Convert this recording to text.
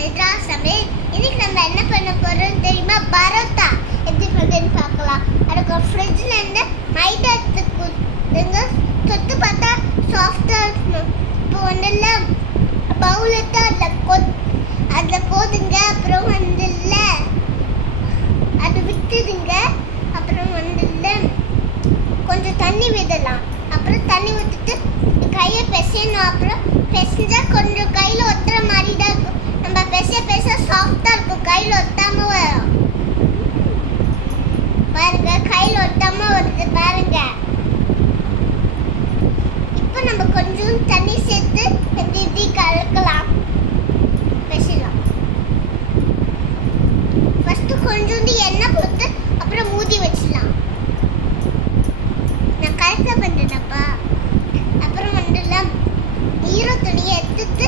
மெட்ராஸ் சமையல். இன்னைக்கு நம்ம என்ன பண்ண போறோம் தெரியுமா? பரோட்டா எப்படி பண்ணுறதுன்னு பார்க்கலாம். அதுக்கு ஒரு ஃப்ரிட்ஜில் இருந்து மைதா எடுத்துங்க. தொட்டு பார்த்தா சாஃப்டாக இருக்கணும். இப்போ வந்துல பவுல் எடுத்து அதில் போதுங்க. அப்புறம் வந்துல அது விட்டுடுங்க. அப்புறம் வந்துல கொஞ்சம் தண்ணி விடலாம். அப்புறம் தண்ணி விட்டுட்டு கையை பிசையணும். அப்புறம் பிசைஞ்சா கொஞ்சம் கையில் ஒத்துற மாதிரி தான் இருக்கும். நம்ம பிசைய சாஃப்டாக இருக்கும். கையில் ஒட்டாம வரும். பாருங்க, கையில் ஒட்டாம வருது பாருங்க. இப்போ நம்ம கொஞ்சம் தண்ணி சேர்த்து இப்படி கலக்கலாம். பிசையலாம். ஃபர்ஸ்ட் கொஞ்சோண்டு எண்ணெய் போட்டு அப்புறம் மூடி வச்சிடலாம். நான் கரெக்டாக பண்ணுறேன்ப்பா. அப்புறம் வந்துடலாம் ஈர துணியை எடுத்துட்டு